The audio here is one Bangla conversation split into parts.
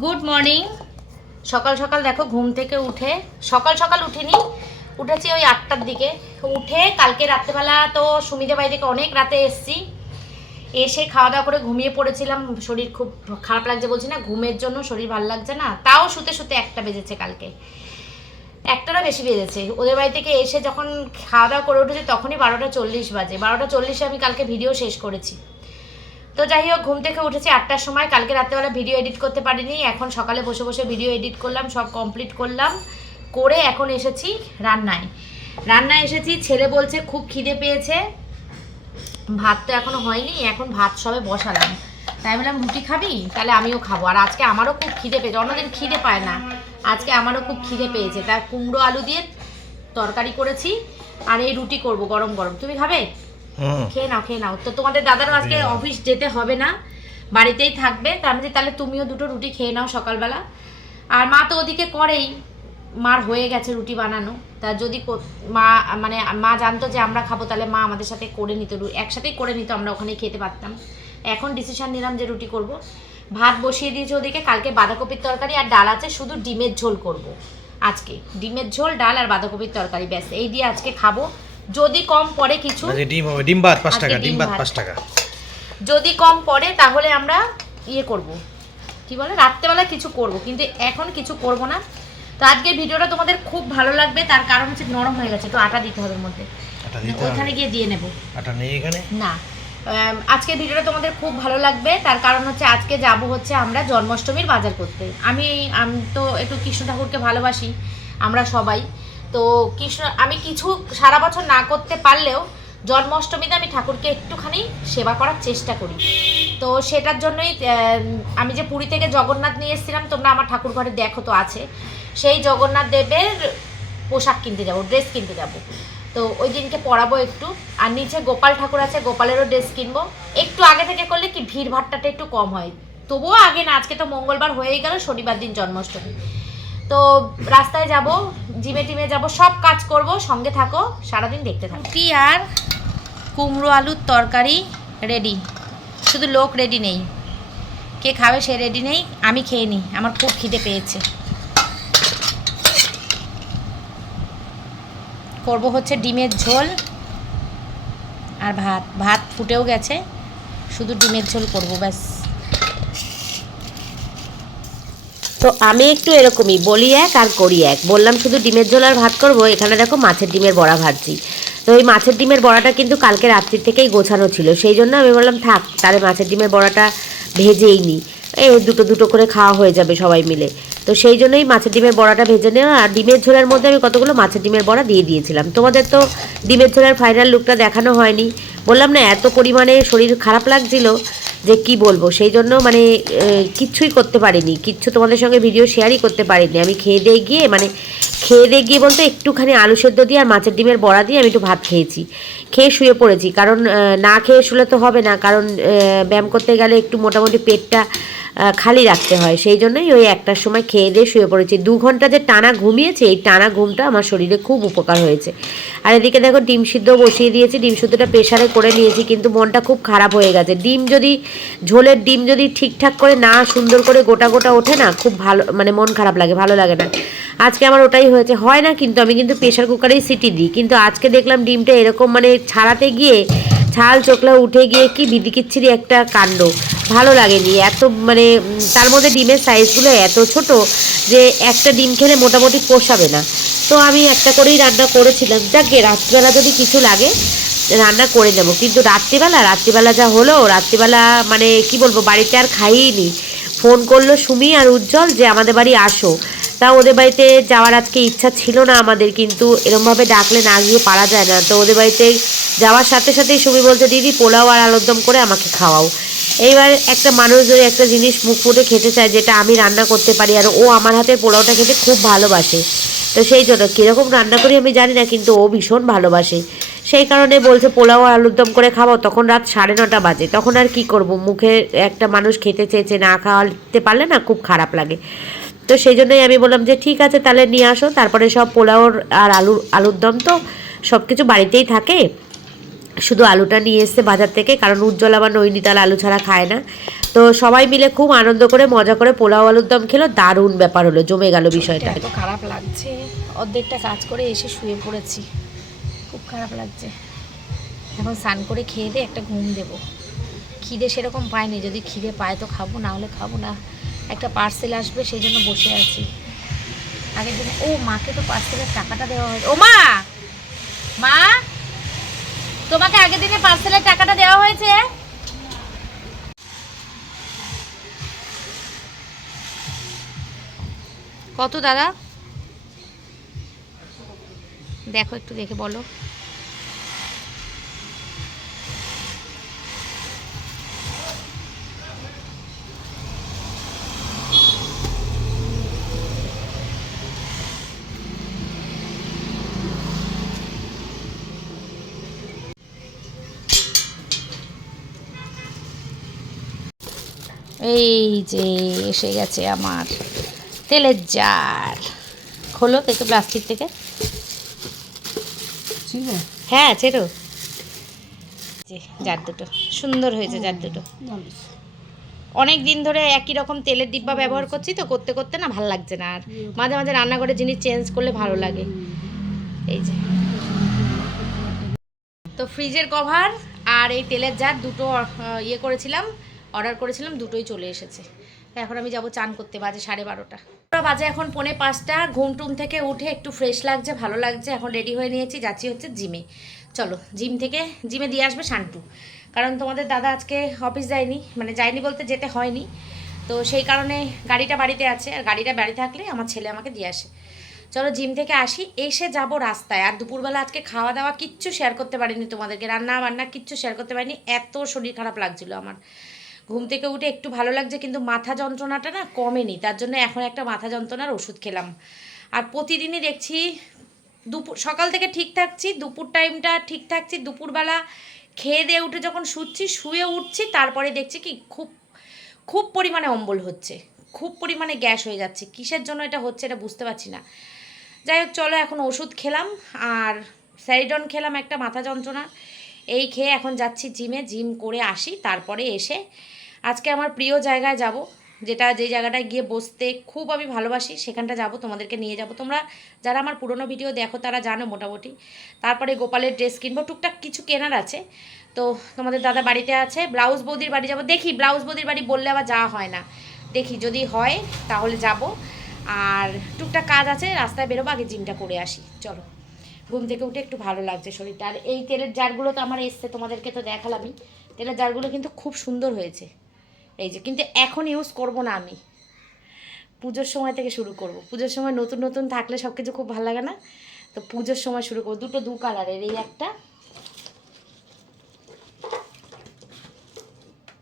গুড মর্নিং সকাল সকাল দেখো, ঘুম থেকে উঠে, সকাল সকাল উঠিনি, উঠেছি ওই আটটার দিকে। উঠে কালকে রাত্রেবেলা তো সুমিদের বাড়ি থেকে অনেক রাতে এসছি। এসে খাওয়া দাওয়া করে ঘুমিয়ে পড়েছিলাম, শরীর খুব খারাপ লাগছে বলছি না, ঘুমের জন্য শরীর ভালো লাগছে না, তাও শুতে শুতে একটা বেজেছে কালকে। একটারও বেশি বেজেছে। ওদের বাড়ি থেকে এসে যখন খাওয়া দাওয়া করে উঠেছে, তখনই বারোটা চল্লিশ বাজে। বারোটা চল্লিশে আমি কালকে ভিডিও শেষ করেছি। তো যাই হোক, ঘুম থেকে উঠেছি আটটার সময়। কালকে রাত্রেবেলা ভিডিও এডিট করতে পারিনি। এখন সকালে বসে বসে ভিডিও এডিট করলাম, সব কমপ্লিট করলাম। করে এখন এসেছি রান্নায়। রান্নায় এসেছি, ছেলে বলছে খুব খিদে পেয়েছে। ভাত তো এখনও হয়নি, এখন ভাত সবে বসালাম। তাই বললাম, রুটি খাবি? তাহলে আমিও খাব। আর আজকে আমারও খুব খিদে পেয়েছে। অন্যদিন খিদে পায় না। আজকে আমারও খুব খিদে পেয়েছে। তার কুমড়ো আলু দিয়ে তরকারি করেছি। আর এই রুটি করব, গরম গরম। তুমি খাবে? খেয়ে নাও খেয়ে নাও। তো তোমাদের দাদারও আজকে অফিস যেতে হবে না বাড়িতেই থাকবে। তার মধ্যে তাহলে তুমিও দুটো রুটি খেয়ে নাও সকালবেলা। আর মা তো ওদিকে করেই মার হয়ে গেছে রুটি বানানো। তা যদি মা মানে মা জানতো যে আমরা খাব তাহলে মা আমাদের সাথে করে নিত একসাথেই করে নিত আমরা ওখানে খেতে পারতাম। এখন ডিসিশন নিলাম যে রুটি করব। ভাত বসিয়ে দিয়েছি ওদিকে কালকে বাঁধাকপির তরকারি আর ডাল আছে শুধু ডিমের ঝোল করব। আজকে ডিমের ঝোল ডাল আর বাঁধাকপির তরকারি ব্যাস। এই দিয়ে আজকে খাব। যদি কম পড়ে কিছু আজকে ডিম হবে। ডিম ভাত পাঁচ টাকা ডিম ভাত ভাত। পাঁচ টাকা। যদি কম পড়ে তাহলে আমরা ইয়ে করব। কি বলে? রাত্রেবেলা কিছু করব কিন্তু এখন কিছু করব না। তো আজকের ভিডিওটা তোমাদের খুব ভালো লাগবে তার কারণ হচ্ছে নরম হয়ে গেছে তো আটা দিতে হবে মধ্যে। ওখানে গিয়ে দিয়ে নেব। আটা নেই এখানে? না। আম, আজকের ভিডিওটা তোমাদের খুব ভালো লাগবে তার কারণ হচ্ছে আজকে যাব হচ্ছে আমরা জন্মাষ্টমীর বাজার করতে। আমি আমি তো একটু কৃষ্ণ ঠাকুরকে ভালোবাসি আমরা সবাই। তো কৃষ্ণ আমি কিছু সারা বছর না করতে পারলেও জন্মাষ্টমীতে আমি ঠাকুরকে একটুখানি সেবা করার চেষ্টা করি। তো সেটার জন্যই আমি যে পুরী থেকে জগন্নাথ নিয়ে এসেছিলাম, তোমরা আমার ঠাকুর ঘরে দেখো তো আছে। সেই জগন্নাথ দেবের পোশাক কিনতে যাব ড্রেস কিনতে যাব। তো ওই দিনকে পরাবো একটু। আর নিচে গোপাল ঠাকুর আছে, গোপালেরও ড্রেস কিনবো। একটু আগে থেকে করলে কি ভিড় ভাট্টাটা একটু কম হয়। তবুও আগে না, আজকে তো মঙ্গলবার হয়েই গেল, শনিবার দিন জন্মাষ্টমী। তো রাস্তায় যাব, জিমে টিমে যাব, সব কাজ করব, সঙ্গে থাকো, সারাদিন দেখতে থাকো। কি আর কুমড়ো আলুর তরকারি রেডি শুধু লোক রেডি নেই। কে খাবে সে রেডি নেই, আমি খেয়ে নিই, আমার খুব খিদে পেয়েছে। করব হচ্ছে ডিমের ঝোল আর ভাত। ভাত ফুটেও গেছে, শুধু ডিমের ঝোল করব, ব্যাস। তো আমি একটু এরকমই, বলি এক আর করি এক। বললাম শুধু ডিমের ঝোল আর ভাত করব, এখানে দেখো মাছের ডিমের বড়া ভাজছি। তো ওই মাছের ডিমের বড়াটা কিন্তু কালকে রাত্রির থেকেই গোছানো ছিল, সেই জন্য আমি বললাম, থাক, তাহলে মাছের ডিমের বড়াটা ভেজেই নিই এই দুটো দুটো করে খাওয়া হয়ে যাবে সবাই মিলে। তো সেই জন্যই মাছের ডিমের বড়াটা ভেজে নেওয়া, আর ডিমের ঝোলের মধ্যে আমি কতগুলো মাছের ডিমের বড়া দিয়ে দিয়েছিলাম। তোমাদের তো ডিমের ঝোলের ফাইনাল লুকটা দেখানো হয়নি। বললাম না, এত পরিমাণে শরীর খারাপ লাগছিল যে কি বলব? সেই জন্য মানে কিচ্ছুই করতে পারিনি। কিচ্ছু তোমাদের সঙ্গে ভিডিও শেয়ারই করতে পারিনি। আমি খেয়ে দিয়ে গিয়ে মানে খেয়ে দিয়ে গিয়ে বলতে একটুখানি আলু সেদ্ধ দিয়ে আর মাছের ডিমের বড়া দিয়ে আমি একটু ভাত খেয়েছি। খেয়ে শুয়ে পড়েছি। কারণ না খেয়ে শুলে তো হবে না। কারণ ব্যায়াম করতে গেলে একটু মোটামুটি পেটটা খালি রাখতে হয়। সেই জন্যই ওই একটার সময় খেয়ে দিয়ে শুয়ে পড়েছি। দু ঘণ্টা যে টানা ঘুমিয়েছে, এই টানা ঘুমটা আমার শরীরে খুব উপকার হয়েছে। আর এদিকে দেখো, ডিম সিদ্ধ বসিয়ে দিয়েছি। ডিম সিদ্ধটা প্রেশারে করে নিয়েছি, কিন্তু মনটা খুব খারাপ হয়ে গেছে। ডিম যদি, ঝোলের ডিম যদি ঠিকঠাক করে না সুন্দর করে গোটা গোটা ওঠে না, খুব ভালো মানে মন খারাপ লাগে, ভালো লাগে না। আজকে আমার ওটাই হয়েছে। হয় না, কিন্তু আমি কিন্তু প্রেশার কুকারেই সিটি দিই। কিন্তু আজকে দেখলাম ডিমটা এরকম মানে ছাড়াতে গিয়ে ছাল চোখলা উঠে গিয়ে কি বিদিকিচ্ছিরি একটা কাণ্ড। ভালো লাগেনি। এত মানে তার মধ্যে ডিমের সাইজগুলো এত ছোট যে একটা ডিম খেলে মোটামুটি পোষাবে না। তো আমি একটা করেই রান্না করেছিলাম। যাকে রাত্রিবেলা যদি কিছু লাগে, রান্না করে নেব। কিন্তু রাত্রিবেলা রাত্রিবেলা যা হলো, রাত্রিবেলা মানে কি বলব, বাড়িতে আর খাইনি। ফোন করল সুমি আর উজ্জ্বল যে আমাদের বাড়ি আসো। তা ওদের বাড়িতে যাওয়ার আজকে ইচ্ছা ছিল না আমাদের, কিন্তু এরমভাবে ডাকলে না গিয়ে পারা যায় না। তো ওদের বাড়িতে যাওয়ার সাথে সাথেই সুমি বলছে, দিদি, পোলাও আর আলুর দম করে আমাকে খাওয়াও। এইবার একটা মানুষ যদি একটা জিনিস মুখ ফুটে খেতে চায়, যেটা আমি রান্না করতে পারি, আর ও আমার হাতের পোলাওটা খেতে খুব ভালোবাসে। তো সেই জন্য, কীরকম রান্না করি আমি জানি না, কিন্তু ও ভীষণ ভালোবাসে। সেই কারণে বলছে, পোলাও আর আলুর দম করে খাব। তখন রাত সাড়ে নটা বাজে। তখন আর কি করব? মুখে একটা মানুষ খেতে চেয়েছে, না খাওয়াতে পারলে না খুব খারাপ লাগে। তো সেই জন্যই আমি বললাম যে, ঠিক আছে, তাহলে নিয়ে আসো। তারপরে সব পোলাওর আর আলুর আলুর দম তো সব কিছু বাড়িতেই থাকে। শুধু আলুটা নিয়ে এসছে বাজার থেকে কারণ উজ্জ্বল আবার নৈনিতাল আলু ছাড়া খায় না। তো সবাই মিলে খুব আনন্দ করে মজা করে পোলাও আলুর দম খেলো দারুণ ব্যাপার হলো জমে গেল বিষয়টা। এত খারাপ লাগছে অর্ধেকটা কাজ করে এসে শুয়ে পড়েছি খুব খারাপ লাগছে। এখন স্নান করে খেয়ে দিয়ে একটা ঘুম দেব। খিদে সেরকম পায়নি যদি খিদে পায় তো খাব না হলে খাব না। একটা পার্সেল আসবে সেই জন্য বসে আছি। আগের দিন ও মাকে তো পার্সেলের টাকাটা দেওয়া হয়েছে। ও মা! মা! তোমাকে আগের দিনে পার্সেলের টাকাটা দেওয়া হয়েছে? কত দাদা? দেখো একটু দেখে বলো। এই যে এসে গেছে আমার তেলের জার। খোলো দেখো প্লাস্টিক থেকে। হ্যাঁ চেরো যে জার দুটো সুন্দর হয়েছে জার দুটো। অনেক দিন ধরে একই রকম তেলের ডিব্বা ব্যবহার করছি তো করতে করতে না ভালো লাগছে না আর। মাঝে মাঝে রান্নাঘরে জিনিস চেঞ্জ করলে ভালো লাগে। এই যে। তো ফ্রিজের কভার আর এই তেলের জার দুটো ইয়ে করেছিলাম। অর্ডার করেছিলাম, দুটোই চলে এসেছে। এখন আমি যাব চান করতে, বাজে সাড়ে বারোটা। বাজে এখন পৌনে পাঁচটা, ঘুম টুম থেকে উঠে একটু ফ্রেশ লাগছে, ভালো লাগছে, এখন রেডি হয়ে নিয়েছি, যাচ্ছি হচ্ছে জিমে। চলো, জিম থেকে, জিমে দিয়ে আসবে শান্টু। কারণ তোমাদের দাদা আজকে অফিস যায়নি মানে যায়নি বলতে যেতে হয়নি। তো সেই কারণে গাড়িটা বাড়িতে আছে, আর গাড়িটা বাড়ি থাকলে আমার ছেলে আমাকে দিয়ে আসে। চলো জিম থেকে আসি, এসে যাব রাস্তায়। আর দুপুরবেলা আজকে খাওয়া দাওয়া কিচ্ছু শেয়ার করতে পারিনি তোমাদেরকে, রান্না বান্না কিচ্ছু শেয়ার করতে পারিনি, এত শরীর খারাপ লাগছিল আমার। ঘুম থেকে উঠে একটু ভালো লাগছে, কিন্তু মাথা যন্ত্রণাটা না কমেনি। তার জন্য এখন একটা মাথা যন্ত্রণার ওষুধ খেলাম। আর প্রতিদিনই দেখছি দুপুর, সকাল থেকে ঠিক থাকছি, দুপুর টাইমটা ঠিক থাকছি, দুপুরবেলা খেয়ে দিয়ে উঠে যখন শুচ্ছি, শুয়ে উঠছি, তারপরে দেখছি কি খুব খুব পরিমাণে অম্বল হচ্ছে। খুব পরিমাণে গ্যাস হয়ে যাচ্ছে। কিসের জন্য এটা হচ্ছে এটা বুঝতে পারছি না। যাই হোক, চলো এখন ওষুধ খেলাম। আর স্যারিডন খেলাম একটা মাথা যন্ত্রণা। এই খেয়ে এখন যাচ্ছি জিমে। জিম করে আসি, তারপরে এসে আজকে আমার প্রিয় জায়গায় যাব, যেটা যে জায়গাটায় গিয়ে বসতে খুব আমি ভালোবাসি, সেখানটা যাব, তোমাদেরকে নিয়ে যাব। তোমরা যারা আমার পুরনো ভিডিও দেখো, তারা জানো মোটামুটি। তারপরে গোপালের ড্রেস কিনবো, টুকটাক কিছু কেনার আছে। তো তোমাদের দাদা বাড়িতে আছে, ব্লাউজ বৌদির বাড়ি যাব। দেখি, ব্লাউজ বৌদির বাড়ি বললে আবার যাওয়া হয় না। দেখি, যদি হয় তাহলে যাব। আর টুকটাক কাজ আছে, রাস্তায় বেরোবো, আগে জিমটা করে আসি। চলো, ঘুম থেকে উঠে একটু ভালো লাগছে শরীরটা। আর এই তেলের জারগুলো তো আমার এসছে, তোমাদেরকে তো দেখালামই। তেলের জারগুলো কিন্তু খুব সুন্দর হয়েছে। এই যে, কিন্তু এখন ইউজ করব না আমি। পুজোর সময় থেকে শুরু করব। পুজোর সময় নতুন নতুন থাকলে সব কিছু খুব ভালো লাগে না? তো পুজোর সময় শুরু করব। দুটো দু কালারের এই একটা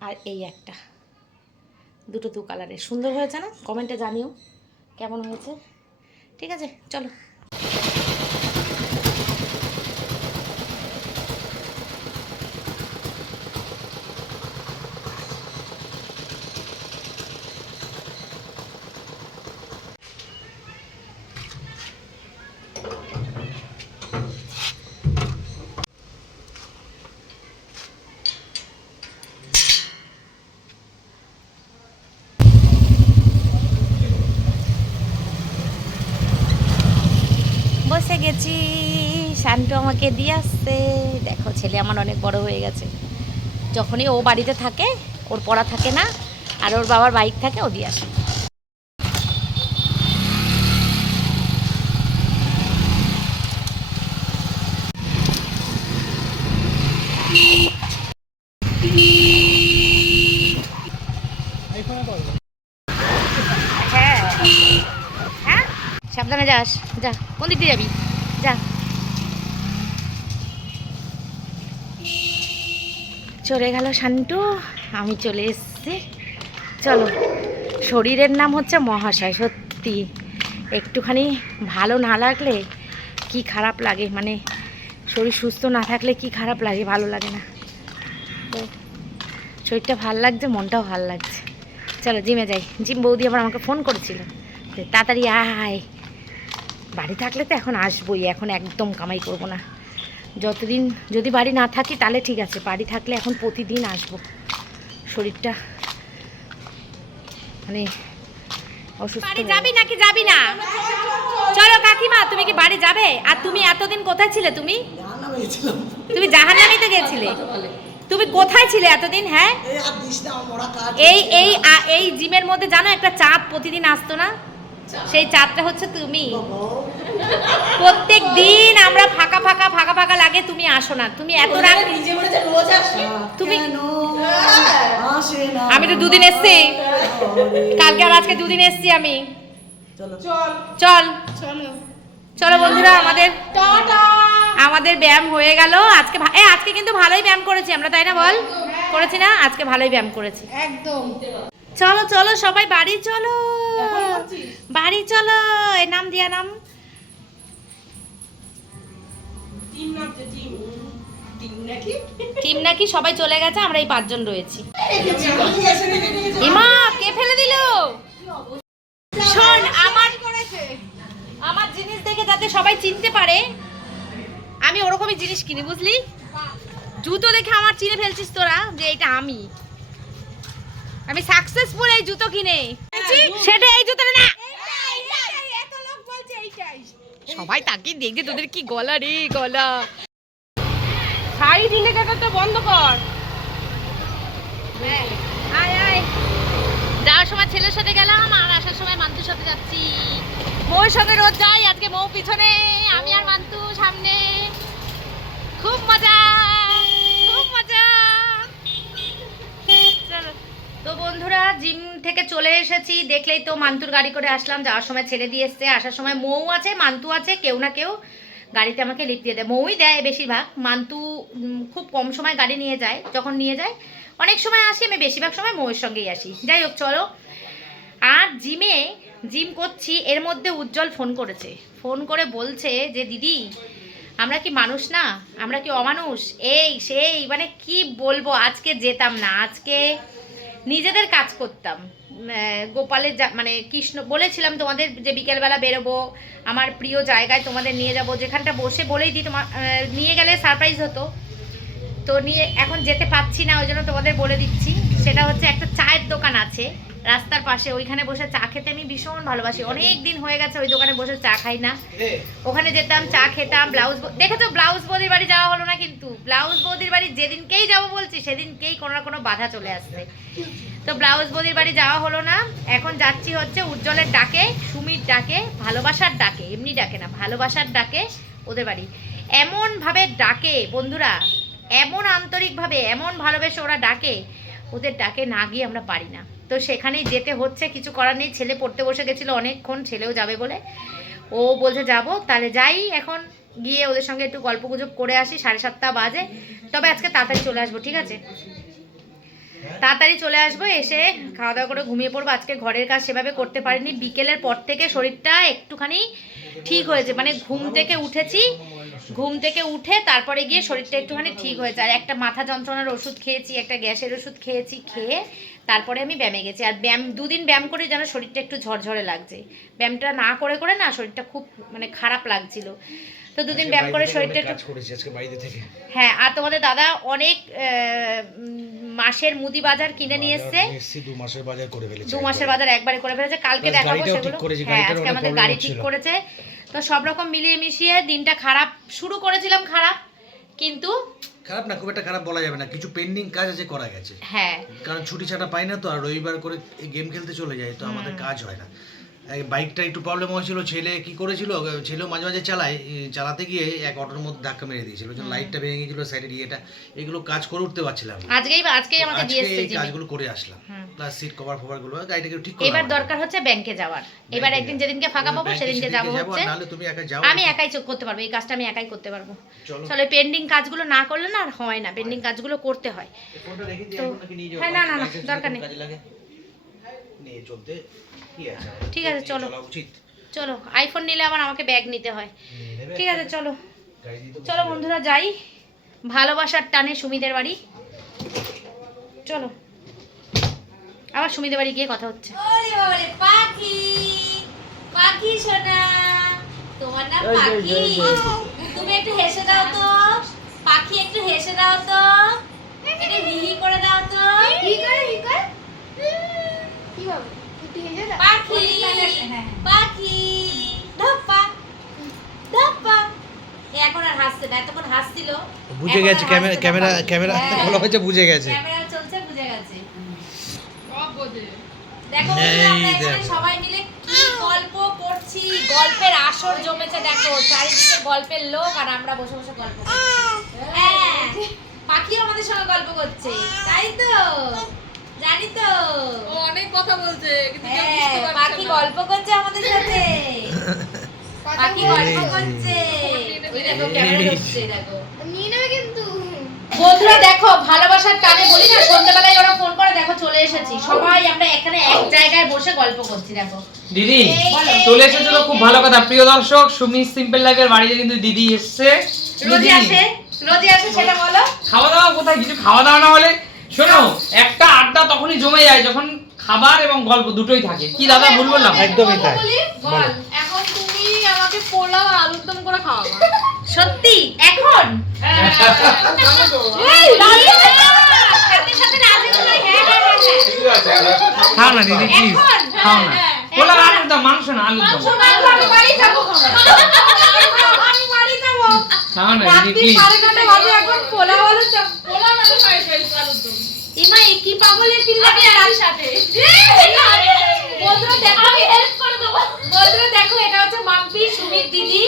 আর এই একটা। দুটো দু কালারের সুন্দর হয়েছে না? কমেন্টে জানিও। কেমন হয়েছে? ঠিক আছে, চলো বসে গেছি আমাকে দিয়ে আসছে। দেখো, ছেলে আমার অনেক বড় হয়ে গেছে। যখনই ও বাড়িতে থাকে, ওর পড়া থাকে না, আর ওর বাবার বাইক থাকে, ও দিয়ে আসে। হ্যাঁ। হ্যাঁ? সাবধানে যাস। যা, কোন দিক দিয়ে যাবি? যা। চলে গেল শান্টু, আমি চলে এসেছি। চলো, শরীরের নাম হচ্ছে মহাশয়, সত্যি। একটুখানি ভালো না লাগলে কি খারাপ লাগে? মানে শরীর সুস্থ না থাকলে কি খারাপ লাগে? ভালো লাগে না। তো, শরীরটা ভালো লাগছে, মনটাও ভালো লাগছে। চলো, জিমে যাই। জিম বৌদি আবার আমাকে ফোন করেছিল তাড়াতাড়ি আয়। বাড়ি থাকলে তো এখন আসবোই, এখন একদম কামাই করব না। যতদিন যদি বাড়ি না থাকি তাহলে ঠিক আছে। বাড়ি থাকলে এখন প্রতিদিন আসব। শরীরটা মানে অসুস্থ বাড়ি যাবি নাকি যাবি না? চলো কাকিমা তুমি কি বাড়ি যাবে? আর তুমি এতদিন কোথায় ছিলে তুমি? তুমি জাহান্নামিতে গেছিলে? তুমি কোথায় ছিলে এতদিন হ্যাঁ? এই এই এই জিমের মধ্যে জানো একটা চাঁদ প্রতিদিন আসতো না? সেই চাঁদটা হচ্ছে তুমি। প্রত্যেক দিন আমরা ফাঁকা ফাঁকা ফাঁকা ফাঁকা লাগে তুমি আসো না। তুমি এত রাগ তুমি আমি তো দুদিন এসছি। কালকে আর আজকে দুদিন এসছি আমি। চল। চলো। বন্ধুরা আমাদের আমাদের ব্যায়াম হয়ে গেল। আজকে এ আজকে কিন্তু ভালোই ব্যায়াম করেছি আমরা তাই না বল? করেছি না? আজকে ভালোই ব্যায়াম করেছি। একদম। চলো চলো সবাই বাড়ি চলো। বাড়ি চলো। এ নাম দিয়া নাম। টিম নাকি? সবাই চলে গেছে আমরা এই পাঁচজন রয়েছি। ইমা কে ফেলে দিল? শোন আমার আমার জিনিস দেখে যাতে সবাই চিনতে পারে আমি ওরকমই জিনিস কিনি বুঝলি? জুতো দেখে আমার চিনে ফেলছিস তোরা যে এটা আমি। আমি সাকসেসফুল এই জুতো কিনে। সেটা এই জুতোটা না এত লোক বলছে এইটাই সবাই তাকিয়ে দেখছে তোদের কি গলা রে গলা। সাইড ইন্ডিকেটরটা বন্ধ কর। আয় আয়। যাওয়ার সময় ছেলের সাথে গেলাম আর আসার সময় মান্তুর সাথে যাচ্ছি। মৌর সাথে রোজ যাই আজকে মৌ পিছনে আমি আর মান্তু সামনে। খুব মজা খুব মজা। চলো। তো বন্ধুরা, জিম থেকে চলে এসেছি। দেখলেই তো মান্তুর গাড়ি করে আসলাম। যাওয়ার সময় ছেড়ে দিয়ে এসছে। আসার সময় মৌ আছে, মান্তু আছে, কেউ না কেউ গাড়িতে আমাকে লিফট দিয়ে দেয়। মৌই দেয় বেশিরভাগ। মান্তু খুব কম সময় গাড়ি নিয়ে যায়, যখন নিয়ে যায়। অনেক সময় আসি, আমি বেশিরভাগ সময় মৌয়ের সঙ্গেই আসি। যাই হোক, চলো। আর জিমে জিম করছি, এর মধ্যে উজ্জ্বল ফোন করেছে। ফোন করে বলছে যে, দিদি, আমরা কি মানুষ না? আমরা কি অমানুষ? এই, সেই মানে কি বলব? আজকে যেতাম না। আজকে নিজেদের কাজ করতাম। গোপালের যা- মানে কৃষ্ণ, বলেছিলাম তোমাদের যে বিকেলবেলা বেরোবো, আমার প্রিয় জায়গায় তোমাদের নিয়ে যাব, যেখানটা বসে বলেই দিই তোমার নিয়ে গেলে সারপ্রাইজ হতো। তো নিয়ে এখন যেতে পাচ্ছি না, ওই জন্য তোমাদের বলে দিচ্ছি। সেটা হচ্ছে একটা চায়ের দোকান আছে। রাস্তার পাশে ওইখানে বসে চা খেতে আমি ভীষণ ভালোবাসি। অনেক দিন হয়ে গেছে ওই দোকানে বসে চা খাই না। ওখানে যেতাম চা খেতাম ব্লাউজ দেখেছ ব্লাউজ বৌদির বাড়ি যাওয়া হলো না কিন্তু। ব্লাউজ বৌদির বাড়ি যেদিনকেই যাব বলছি সেদিনকেই কোনো না কোনো বাধা চলে আসছে। তো ব্লাউজ বৌদির বাড়ি যাওয়া হলো না। এখন যাচ্ছি হচ্ছে উজ্জ্বলের ডাকে সুমির ডাকে ভালোবাসার ডাকে এমনি ডাকে না ভালোবাসার ডাকে ওদের বাড়ি। এমনভাবে ডাকে বন্ধুরা এমন আন্তরিকভাবে এমন ভালোবেসে ওরা ডাকে ওদের ডাকে না গিয়ে আমরা পারি না। তো সেখানেই যেতে হচ্ছে, কিছু করার নেই, ছেলে পড়তে বসে গেছিল অনেকক্ষণ, ছেলেও যাবে বলে। ও বলছে, যাব, তাহলে যাই এখন, গিয়ে ওদের সঙ্গে একটু গল্প গুজব করে আসি, সাড়ে সাতটা বাজে। তবে আজকে তাড়াতাড়ি চলে আসব, ঠিক আছে? তাড়াতাড়ি চলে আসব, এসে খাওয়া দাওয়া করে ঘুমিয়ে পড়ব। আজকে ঘরের কাজ সেভাবে করতে পারিনি। বিকেলের পর থেকে শরীরটা একটুখানি ঠিক হয়েছে মানে ঘুম থেকে উঠেছি। ঘুম থেকে উঠে তারপরে গিয়ে শরীরটা একটুখানি ঠিক হয়েছে। আর একটা মাথা যন্ত্রণার ওষুধ খেয়েছি, একটা গ্যাসের ওষুধ খেয়েছি, খেয়ে তারপরে আমি ব্যায়ামে গেছি। আর ব্যায়াম দুদিন ব্যায়াম করে যেন শরীরটা একটু ঝরঝরে লাগছে। ব্যায়ামটা না করে করে না শরীরটা খুব মানে খারাপ লাগছিল। তো দুদিন ব্যায়াম করে শরীরটা একটু হ্যাঁ আর তোমাদের দাদা অনেক মাসের মুদি বাজার কিনে নিয়ে এসছে। দু মাসের বাজার করে ফেলেছি দু মাসের বাজার একবারে করে ফেলেছে। কালকে দেখাবো সেগুলো। হ্যাঁ আজকে আমাদের গাড়ি ঠিক করেছে। তো সব রকম মিলিয়ে মিশিয়ে দিনটা খারাপ শুরু করেছিলাম খারাপ। কিন্তু খারাপ না খুব একটা খারাপ বলা যাবে না। কিছু পেন্ডিং কাজ আছে করা গেছে। হ্যাঁ। কারণ ছুটি ছাটা পাই না তো আর রবিবার করে গেম খেলতে চলে যায় তো আমাদের কাজ হয় না। বাইকটা একটু প্রবলেম হয়েছিল ছেলে কি করেছিল ছেলেও মাঝে মাঝে চালায় চালাতে গিয়ে এক অটোর মধ্যে ধাক্কা মেরে দিয়েছিল। লাইটটা ভেঙে গিয়েছিল সাইডের ইয়েটা এগুলো কাজ করে উঠতে পারছিলাম আজকেই আজকেই আমাকে দিয়ে আজকে এসছে এই কাজগুলো করে আসলাম। প্লাস সিট কভার ফভারগুলো গাড়িটাকে ঠিক করে এবার দরকার হচ্ছে ব্যাংকে যাওয়ার। এবার একদিন যেদিনকে ফাঁকা পাবো সেদিনকে যাব হচ্ছে। নাহলে তুমি একা যাও আমি একাই চোখ করতে পারব এই কাজটা আমি একাই করতে পারব। চলো। পেন্ডিং কাজগুলো না করলে না আর হয় না পেন্ডিং কাজগুলো করতে হয়। তো- হ্যাঁ, না, না, না, দরকার নেই। নিয়ে চলতে কি আছে। ঠিক আছে, চলো। উচিত। চলো আইফোন নিলে আবার আমাকে ব্যাগ নিতে হয়। ঠিক আছে চলো। চলো বন্ধুরা যাই। ভালোবাসার টানে সুমিদের বাড়ি। চলো। আবার সুমিদের বাড়ি গিয়ে কথা হচ্ছে। পাখি! পাখি সোনা! তোমার নাম পাখি। তুমি একটু হেসে দাও তো। পাখি একটু হেসে দাও তো। একটু হি হি করে দাও তো। কি করে কি করে। কি হবে? একটু হেসে দাও পাখি পাখি ধপ্পা ধপ্পা। এখন আর হাসছে না এতক্ষণ হাসছিল। বুঝে গেছে ক্যামেরা ক্যামেরা ক্যামেরা হ্যাঁ। খোলা হয়েছে বুঝে গেছে। ক্যামেরা চলছে বুঝে গেছে। সব বোঝে। দেখো আমরা এখানে সবাই মিলে কি গল্প করছি। গল্পের আসর জমেছে দেখো চারিদিকে গল্পের লোক আর আমরা বসে বসে গল্প করছি। হ্যাঁ, পাখিও আমাদের সঙ্গে গল্প করছে তাই তো? জানি তো। ও অনেক কথা বলছে কিন্তু হ্যাঁ, গল্প করছে আমাদের সাথে। পাখি গল্প করছে। ওই দেখো ক্যামেরা ধরছে দেখো। নিয়ে নেবে কিন্তু। বন্ধুরা দেখো ভালোবাসার টানে বলি না সন্ধ্যাবেলায় ওরা ফোন করে দেখো চলে এসেছি। সবাই আমরা এখানে এক জায়গায় বসে গল্প করছি দেখো। দিদি চলে এসেছ তো খুব ভালো কথা। প্রিয় দর্শক সুমি সিম্পল লাইফের বাড়িতে কিন্তু দিদি এসছে। রোজই আসে? রোজই আসে সেটা বলো। খাওয়া দাওয়া কোথায় কিছু খাওয়া দাওয়া না হলে শোনো একটা আড্ডা তখনই জমে যায় যখন খাবার এবং গল্প দুটোই থাকে কি দাদা ভুল বললাম একদমই তাই বলি এখন তুমি আমাকে পোলাও আর আলুর দম করে খাওয়াবা সত্যি এখন খাও না দিদি প্লিজ খাও না। হ্যাঁ, বললাম আলুর দম মাংস না আলুর দম। খাও না দিদি প্লিজ মানে ইমা, এ কি পাগলের পিল্লা আমি আর সাথে। বন্ধুরা দেখো। আমি হেল্প বন্ধুরা দেখো এটা হচ্ছে মাম্পি সুমিত দিদি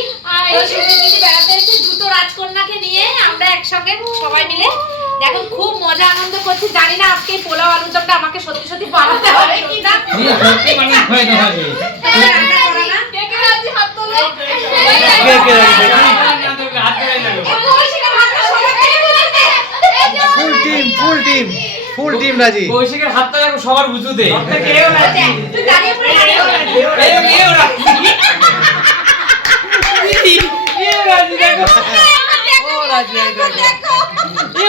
তো সুমিত দিদি বেড়াতে এসে দুটো রাজকন্যাকে নিয়ে আমরা একসঙ্গে সবাই মিলে দেখো খুব মজা আনন্দ করছি। জানি না আজকে পোলাও দমটা আমাকে সত্যি সত্যি বানাতে হবে না। কে full team full team. Full team রাজি কৌশিকের হাতটা দেখো সবার বুঝুতে তুই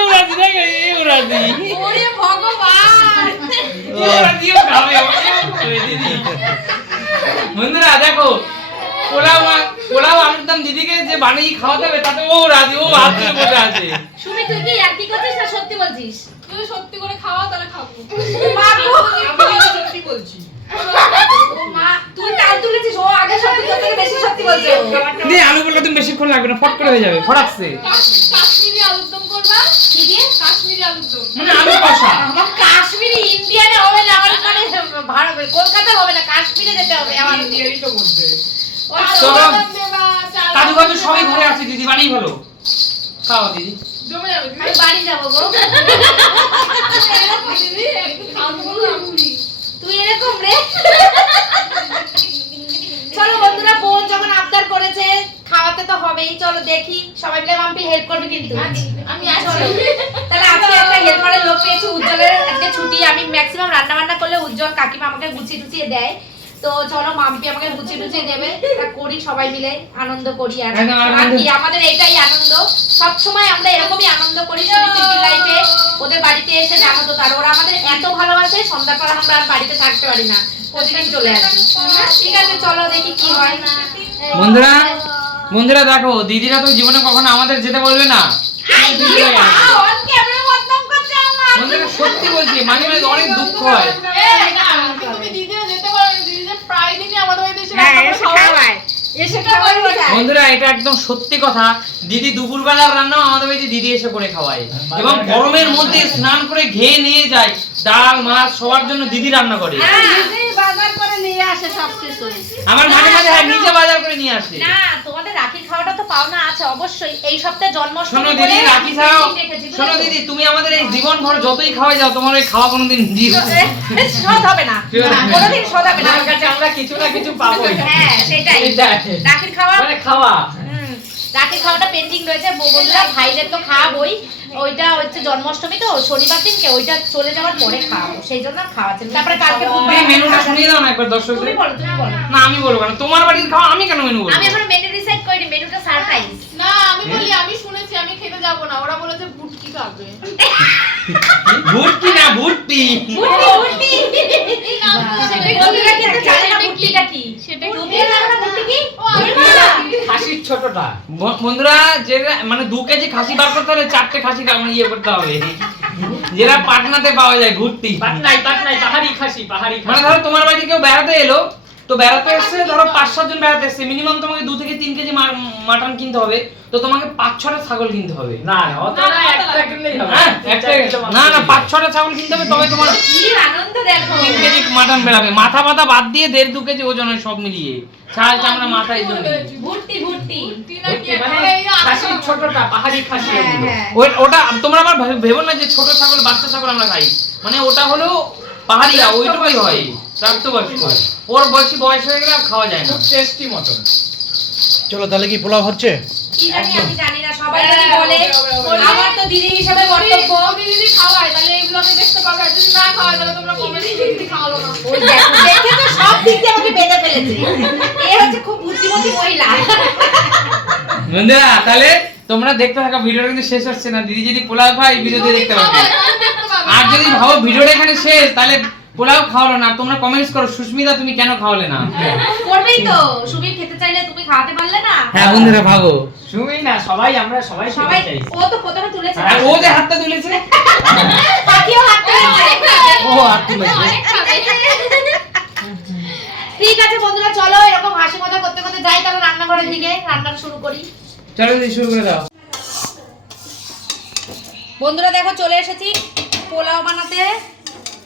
খাবে এও খাবে দিদি বন্ধুরা দেখো পোলাও মা- পোলাও আলুর দম দিদিকে যে বানিয়ে খাওয়াতে হবে তাতে ও রাজি ও হাত ধরে বসে আছে। সুমি তুই কি আর কি করছিস না সত্যি বলছিস? যদি সত্যি করে খাওয়াও তাহলে খাব। মা আমি সত্যি বলছি। ও মা তুই তাল তুলেছিস ও আগে সত্যি তোর থেকে বেশি সত্যি বলছে। ও। দিদি আলু বললে তুমি বেশিক্ষণ লাগবে না ফট করে হয়ে যাবে ফটাকছে। কাশ- কাশ্মীরি আলুর দম করবা? কি দিয়ে? কাশ্মীরি আলুর দম মানে আলু কষা। আমার কাশ্মীরি ইন্ডিয়ানে হবে না আমার মানে ভারত কলকাতা হবে না কাশ্মীরে যেতে হবে আমার। ইন্ডিয়ারই তো মধ্যে। তো- চলো। বাদাম দেবা, চাল। কাজু কাজু দেবা। ঘরে আছে দিদি বানিয়ে ভালো খাও দিদি। জমে যাবে দিদি। আমি বাড়ি যাব গো। দিদি, একটু খাওয়াতে বলো না। তুই এরকম রে। চলো বন্ধুরা বোন যখন আবদার করেছে খাওয়াতে তো হবেই। চলো দেখি সবাই মিলে মাম্পি হেল্প করবে কিন্তু। আমি তাহলে আজকে একটা হেল্পারের লোক পেয়েছি উজ্জ্বলের। আজকে ছুটি আমি ম্যাক্সিমাম রান্না বান্না করলে উজ্জ্বল কাকিমা আমাকে গুছিয়ে টুচিয়ে দেয়। তো চলো মাম্পি আমাকে গুছিয়ে টুচিয়ে দেবে। করি সবাই মিলে আনন্দ করি আর আনন্দ। আর কি আমাদের এটাই আনন্দ। সব সময় আমরা এরকমই আনন্দ করি লাইফে ওদের বাড়িতে এসে জানো তো তার ওরা আমাদের এত ভালোবাসে সন্ধ্যার পর আমরা আর বাড়িতে থাকতে পারি না। প্রতিদিন চলে আসি। ঠিক আছে চলো দেখি কি হয়। বন্ধুরা বন্ধুরা দেখো দিদিরা তো জীবনে কখনো আমাদের যেতে বলবে না। বন্ধুরা সত্যি বলছি মাঝে মাঝে অনেক দুঃখ হয় এই, না, তুমি দিদিরা যেতে পারো না, দিদিরা প্রায় দিনই আমাদের বাড়িতে এসে হ্যাঁ, রান্না করে এসে খাওয়ায়। খাওয়ায়। এসে খাওয়াই যায়। বন্ধুরা এটা একদম সত্যি কথা। দিদি দুপুরবেলার রান্নাও আমাদের বাড়িতে দিদি এসে করে খাওয়ায়। এবং গরমের মধ্যে স্নান করে ঘেয়ে নিয়ে যায়। ডাল মাছ সবার জন্য দিদি রান্না করে। হ্যাঁ। আমার মাঝে মাঝে হ্যাঁ নিজে বাজার করে নিয়ে আসে। না তোমাদের রাখির খাওয়াটা তো পাওনা আছে অবশ্যই। এই সপ্তাহে জন্মাষ্টমী শোনো দিদি রাখি বুঝলে শোনো দিদি তুমি আমাদের এই জীবন ভর যতই খাওয়াই যাও তোমার ওই খাওয়া কোনোদিন শোধ হবে না। কোনোদিন শোধ হবে না। আমার কাছে আমরা কিছু না কিছু পাবোই। হ্যাঁ সেটাই। রাখির খাওয়া মানে খাওয়া। রাখির খাওয়াটা পেন্ডিং রয়েছে। বন্ধুরা ভাইদের তো খাওয়াবই। ওইটা হচ্ছে জন্মাষ্টমী তো শনিবার দিনকে ওইটা চলে যাওয়ার পরে খাওয়াবো সেই জন্য খাওয়াচ্ছি তারপরে কালকে মেনুটা শুনিয়ে দাও না একবার দর্শক তুমি বলো তুমি বলো। না আমি বলব না। তোমার বাড়ির খাওয়া আমি কেন মেনু বলব? আমি এখন মেনু ডিসাইড করিনি মেনুটা সারপ্রাইজ না আমি বলি আমি শুনেছি আমি খেতে যাব না। ওরা বলেছে ভুট্টি না ভুট্টি ভুট্টি ভুট্টি বন্ধুরা কিন্তু জানে না ভুট্টিটা কি? সেটা তুমিও জানো না ভুট্টি কি? ও, আমি তুমি জানি। জানো? খাসির ছোটটা। বন্ধুরা যেটা মানে দু কেজি খাসি বার করতে হলে চারটে খাসি কা- ইয়ে করতে হবে। যেটা পাটনাতে পাওয়া যায় ঘুরতি পাটনাই পাটনাই পাহাড়ি খাসি পাহাড়ি মানে ধরো তোমার বাড়িতে কেউ বেড়াতে এলো তো বেড়াতে এসছে ধরো পাঁচ সাতজন বেড়াতে এসছে মিনিমাম তোমাকে দু থেকে তিন কেজি মাটন কিনতে হবে তো তোমাকে পাঁচ ছটা ছাগল কিনতে হবে। না না হ্যাঁ একটা না না পাঁচ ছটা ছাগল কিনতে হবে তবে তোমার কি আনন্দ দেখো। তিন কেজি মাটন বেড়াবে। মাথা পাতা বাদ দিয়ে দেড় দু কেজি ওজন হয় সব মিলিয়ে। ছাল চামড়া মাথা এই জন্য মানে খাসির ছোটটা পাহাড়ি খাসি হ্যাঁ। হ্যাঁ। ওই- ওটা তোমরা আবার ভে- ভেবো না যে ছোট ছাগল বাচ্চা ছাগল আমরা খাই। মানে ওটা হলো পাহাড়িয়া ওইটুকুই হয়। প্রাপ্তবয়স্ক ওর বয়সী বয়স হয়ে গেলে আর খাওয়া যায় না। টেস্টি চলো তাহলে কি পোলাও হচ্ছে? কি জানি আমি জানি না সবাই যদি বলে আমার তো দিদি হিসেবে কর্তব্য। যদি যদি খাওয়ায় তাহলে এই ব্লগে দেখতে পাবে যদি না খাওয়ায় তাহলে তোমরা কমেন্টে দিদি খাওয়ালো না। ওই দেখো তো সব দিক দিয়ে আমাকে বেঁধে ফেলেছে। এ হচ্ছে খুব বুদ্ধিমতী মহিলা। বন্ধুরা তাহলে তোমরা দেখতে থাকো ভিডিওটা কিন্তু শেষ হচ্ছে না। দিদি যদি পোলাও খাই ভিডিওতে দেখতে পাবে দেখতে পাবে। আর যদি ভাবো ভিডিওটা এখানে শেষ তাহলে পোলাও খাওয়ালো না তোমরা কমেন্টস করো সুস্মিতা তুমি কেন খাওয়ালে না? করবেই তো সুবীর খেতে চাইলে তুমি খাওয়াতে পারলে না। হ্যাঁ বন্ধুরা ভাবো শুনি না সবাই আমরা সবাই সবাই ও তো প্রথমে তুলেছে। আর ও যে হাতটা তুলেছে? পাখিও হাত তুলেছে। ও হাত তুলেছে। ঠিক আছে বন্ধুরা চলো এরকম হাসি মজা করতে করতে যাই তাহলে রান্নাঘরের দিকে। রান্না শুরু করি। চলো দিদি শুরু করে দাও। বন্ধুরা দেখো চলে এসেছি পোলাও বানাতে।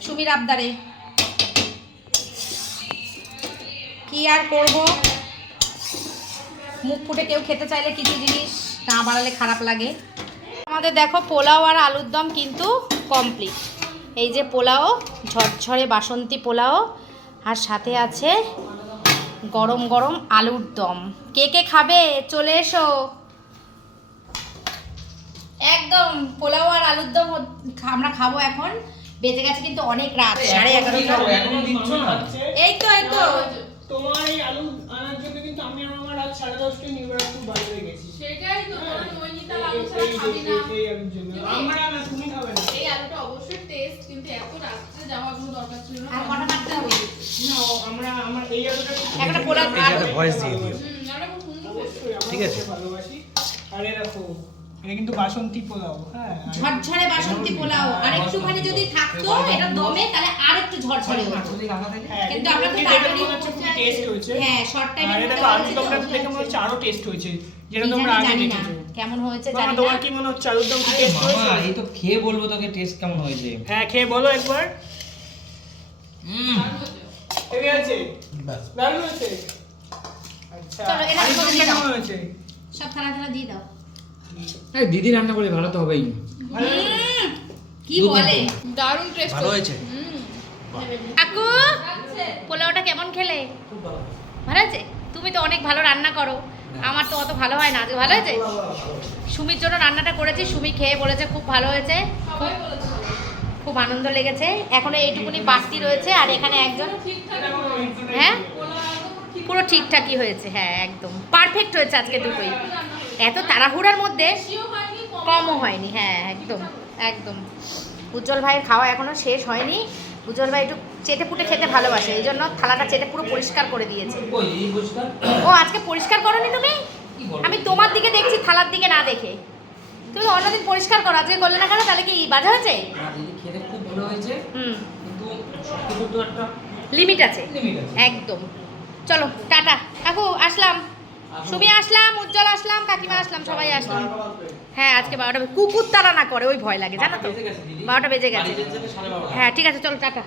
সুমির আবদারে। কি আর করব? মুখ ফুটে কেউ খেতে চাইলে কিছু জিনিস না বাড়ালে খারাপ লাগে। আমাদের দেখো পোলাও আর আলুর দম কিন্তু কমপ্লিট এই যে পোলাও, ঝরঝরে বাসন্তী পোলাও, আর সাথে আছে গরম গরম আলুর দম। কে কে খাবে? চলে এসো। একদম পোলাও আর আলুর দম আমরা খাব এখন। বেজে গেছে কিন্তু অনেক রাত সাড়ে এগারোটা। এখনও দিচ্ছ না? এই তো এই তো। তোমার এই আলু আনার জন্য কিন্তু আমি আমার রাত সাড়ে দশটায় নিউরাজপুর বাজারে গেছি। সেটাই তো নৈনিতাল আলু ছাড়া খাবি না। এই- এই আলুর জন্য। আমরা না তুমি খাবে না। এই আলুটা অবশ্যই টেস্ট কিন্তু এত রাত্রে যাওয়ার কোনো দরকার ছিল না। আর কটা কাটতে হবে? না আমরা আমার এই আলুটা একটা ভয়েস দিয়ে দিও। ঠিক আছে। ভালোবাসি। আরে দেখো এটা কিন্তু বাসন্তী পোলাও হ্যাঁ। ঝরঝরে বাসন্তী পোলাও। আর একটুখানি যদি থাকতো এটা দমে তাহলে আর একটু ঝরঝরে হতো। হ্যাঁ, কিন্তু আমরা তো তাড়াতাড়ি টেস্ট হয়েছে। হ্যাঁ শর্ট টাইমে আর এটা দমটা দেখে মনে হচ্ছে আরও টেস্ট হয়েছে। যেটা তোমরা আগে দেখেছ। কেমন হয়েছে জানি তোমার কি মনে হচ্ছে আলুর দম কি টেস্ট হয়েছে? এই তো খেয়ে বলব তোকে টেস্ট কেমন হয়েছে। হ্যাঁ খেয়ে বলো একবার। হুম। ঠিক আছে। দারুণ হয়েছে। আচ্ছা চলো, এটা। কেমন হয়েছে? সব থালা থালা দিয়ে দাও। এই দিদি রান্না করলে ভালো তো হবেই। কি বলে? দারুণ টেস্ট ভালো হয়েছে। কাকু পোলাওটা কেমন খেলে? ভালো আছে তুমি তো অনেক ভালো রান্না করো। আমার তো অত ভালো হয় না। আজকে ভালো হয়েছে? সুমির জন্য রান্নাটা করেছি সুমি খেয়ে বলেছে খুব ভালো হয়েছে। খুব খুব আনন্দ লেগেছে। এখনও এইটুকুনি বাড়তি রয়েছে আর এখানে একজন হ্যাঁ? পুরো ঠিকঠাকই হয়েছে। হ্যাঁ একদম। পারফেক্ট হয়েছে আজকে দুটোই। এত তাড়াহুড়ার মধ্যে কমও হয়নি হ্যাঁ একদম একদম। উজ্জ্বল ভাইয়ের খাওয়া এখনও শেষ হয়নি। উজ্জ্বল ভাই একটু চেটে পুটে খেতে ভালোবাসে এই জন্য থালাটা চেটে পুরো পরিষ্কার করে দিয়েছে। ও আজকে পরিষ্কার করনি তুমি? আমি তোমার দিকে দেখছি থালার দিকে না দেখে। তুমি অন্যদিন পরিষ্কার করো আজকে করলে না কেন? তাহলে কি বাজা হয়েছে? খেতে খুব ভালো হয়েছে। হুম। লিমিট আছে। একদম। চলো টাটা। কাকু আসলাম। সুমি আসলাম উজ্জ্বল আসলাম কাকিমা আসলাম সবাই আসলাম। হ্যাঁ আজকে বারোটা কুকুর তারা না করে ওই ভয় লাগে জানো তো? বারোটা বেজে গেছে। হ্যাঁ ঠিক আছে চলো টাটা।